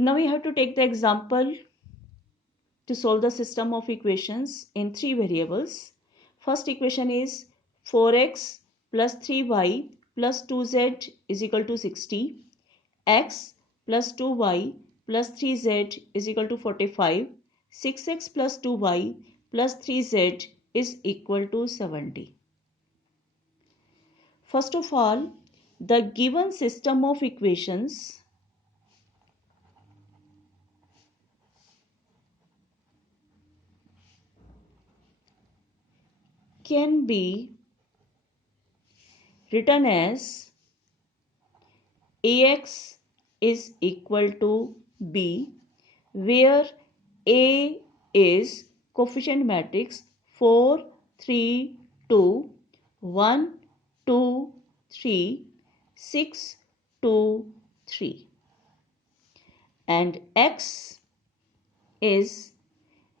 Now we have to take the example to solve the system of equations in three variables. First equation is 4x plus 3y plus 2z is equal to 60. X plus 2y plus 3z is equal to 45. 6x plus 2y plus 3z is equal to 70. First of all, the given system of equations can be written as Ax is equal to B, where A is coefficient matrix 4, 3, 2, 1, 2, 3, 6, 2, 3. And X is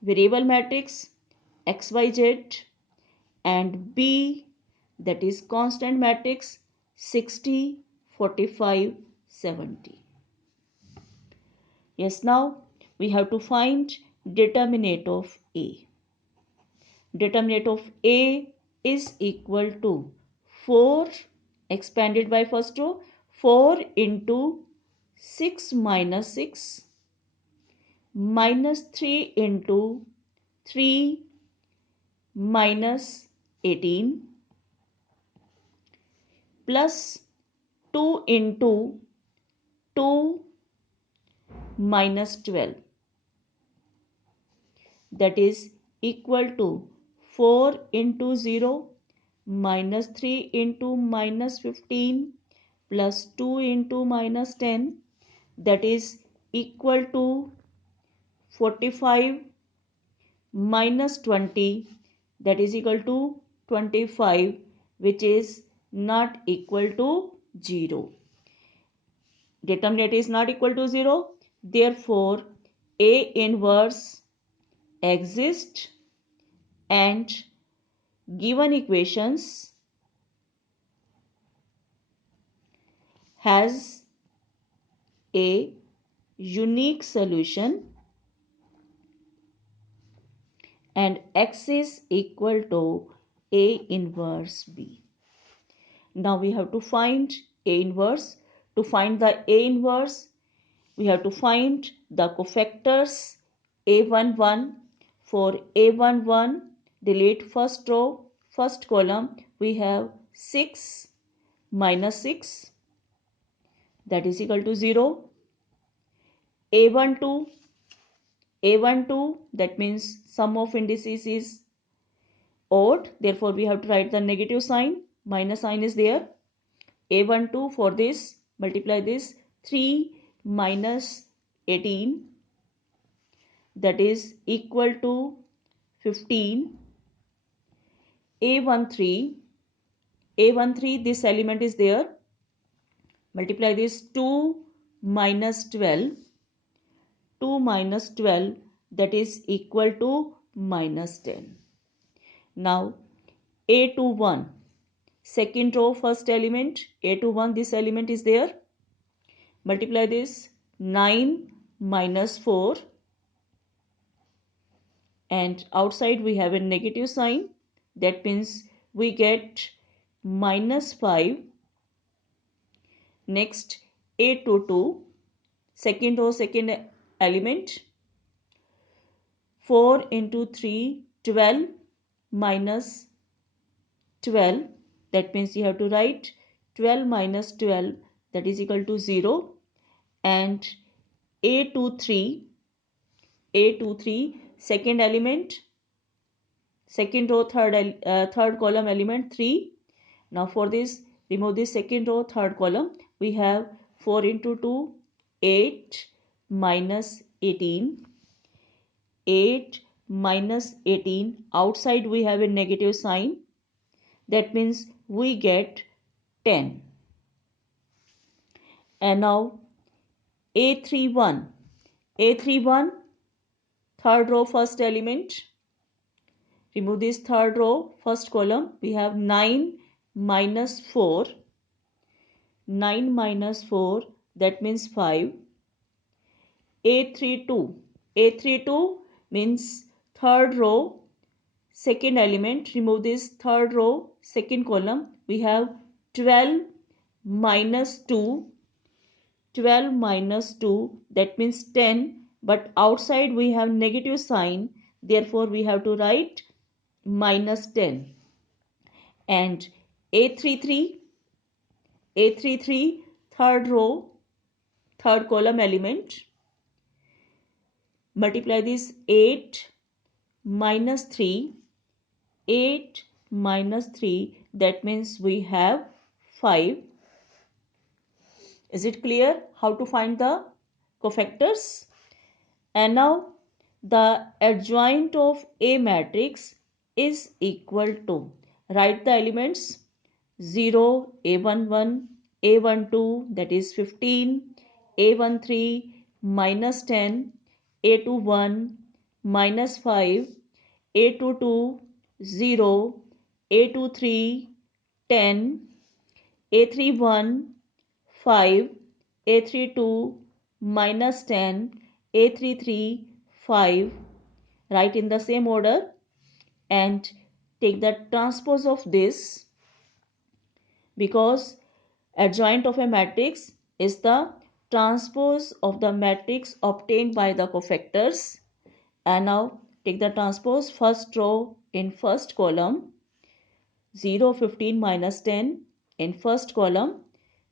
variable matrix XYZ, and B, that is constant matrix 60, 45, 70. Yes, now we have to find determinant of A. Determinant of A is equal to 4 expanded by first row, 4 into 6 minus 6 minus 3 into 3 minus 18 plus 2 into 2 minus 12, that is equal to 4 into 0 minus 3 into minus 15 plus 2 into minus 10, that is equal to 45 minus 20, that is equal to 25, which is not equal to 0. Determinant is not equal to 0. Therefore, A inverse exists and given equations has a unique solution, and X is equal to A inverse B. Now we have to find A inverse. To find the A inverse, we have to find the cofactors A11. For A11, delete first row, first column, we have 6 minus 6, that is equal to 0. A12, that means sum of indices is odd, therefore we have to write the negative sign, minus sign is there. A12, for this multiply this 3 minus 18, that is equal to 15. A13, this element is there, multiply this 2 minus 12, that is equal to minus 10. Now A21, second row first element, A21, this element is there, multiply this 9 minus 4, and outside we have a negative sign, that means we get minus 5. Next A22, second row second element, 4 into 3, 12 minus 12, that means you have to write 12 minus 12, that is equal to 0. And A23, second element, second row third column element 3. Now for this, remove this second row third column, we have 4 into 2, 8 minus 18, 8 minus 18, outside we have a negative sign, that means we get 10. And now A31, third row first element, remove this third row first column, we have 9 minus 4, that means 5. A32. A32 means third row, second element. Remove this third row, second column. We have 12 minus 2. 12 minus 2, that means 10, but outside we have negative sign, therefore we have to write minus 10. And A33, A33 third row, third column element, multiply this 8 minus 3, 8 minus 3, that means we have 5. Is it clear how to find the cofactors? And now the adjoint of A matrix is equal to, write the elements 0, A11, A12, that is 15, A13 minus 10, A21 minus 5, A22 0, A23 10, A31 5, A32 minus 10, A33 5. Write in the same order and take the transpose of this, because adjoint of a matrix is the transpose of the matrix obtained by the cofactors. And now take the transpose first row in first column, 0, 15 minus 10 in first column,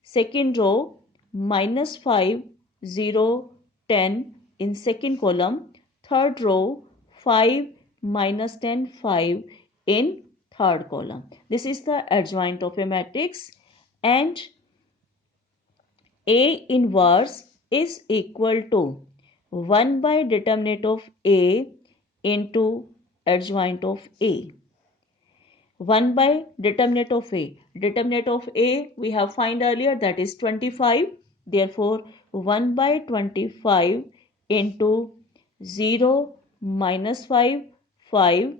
second row minus 5, 0, 10 in second column, third row 5 minus 10, 5 in third column. This is the adjoint of a matrix, and A inverse is equal to 1 by determinant of A into adjoint of A. 1 by determinant of A. Determinant of A we have find earlier, that is 25. Therefore 1 by 25 into 0 minus 5, 5,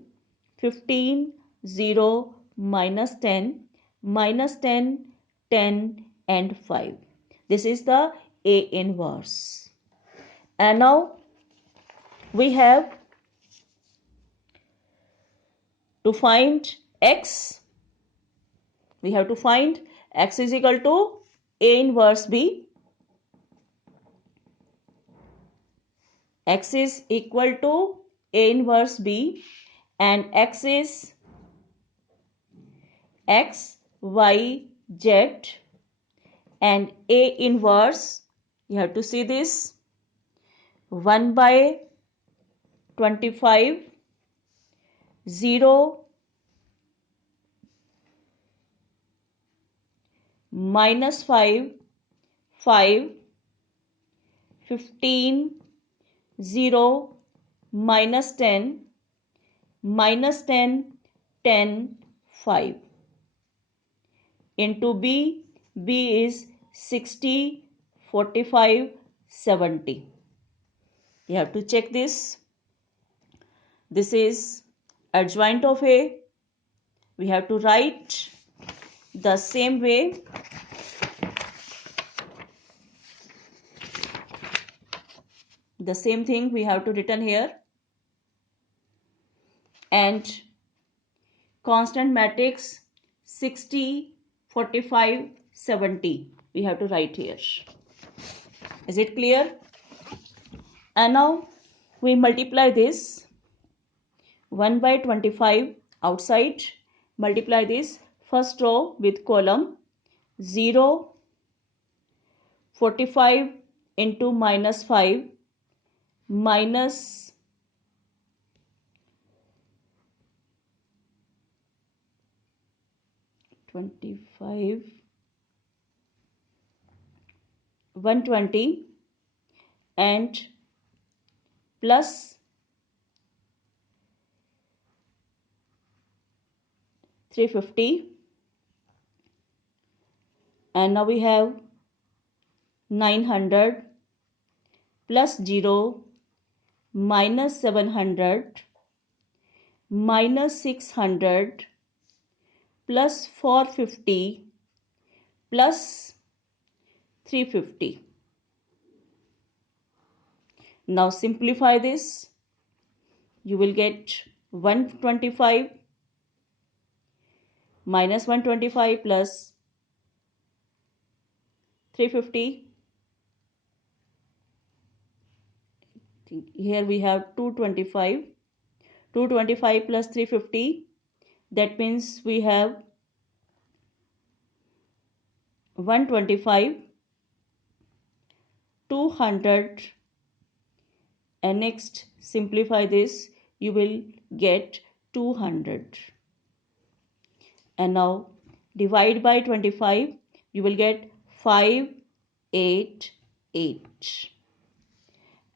15, 0 minus 10, minus 10, 10 and 5. This is the A inverse. And now we have to find X. We have to find X is equal to A inverse B. X is equal to A inverse B, and X is X, Y, Z, and A inverse, you have to see this, 1 by 25, 0, minus 5, 5, 15, 0, minus 10, minus 10, 10, 5. Into B, B is 60, 45, 70. You have to check this. This is adjoint of A. We have to write the same way. The same thing we have to written here. And constant matrix 60, 45, 70. We have to write here. Is it clear? And now we multiply this 1 by 25 outside. Multiply this first row with column 0, 45 into minus 5 minus 25, 120 and plus 350, and now we have 900 plus 0 minus 700 minus 600 plus 450 plus 350. Now simplify this. You will get 125 minus 125 plus 350. Here we have 225. 225 plus 350. That means we have 125, 200, and next simplify this. You will get 200. And now divide by 25. You will get 588.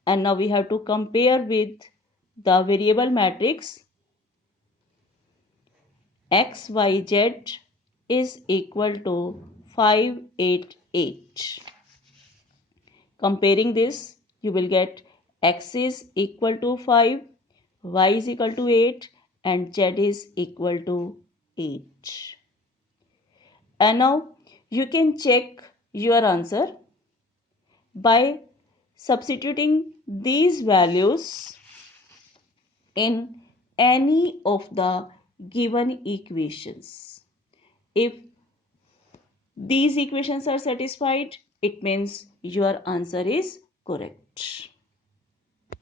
And now we have to compare with the variable matrix. XYZ is equal to 588. Comparing this, you will get X is equal to 5, Y is equal to 8, and Z is equal to 8. And now you can check your answer by substituting these values in any of the given equations. If these equations are satisfied, it means your answer is correct.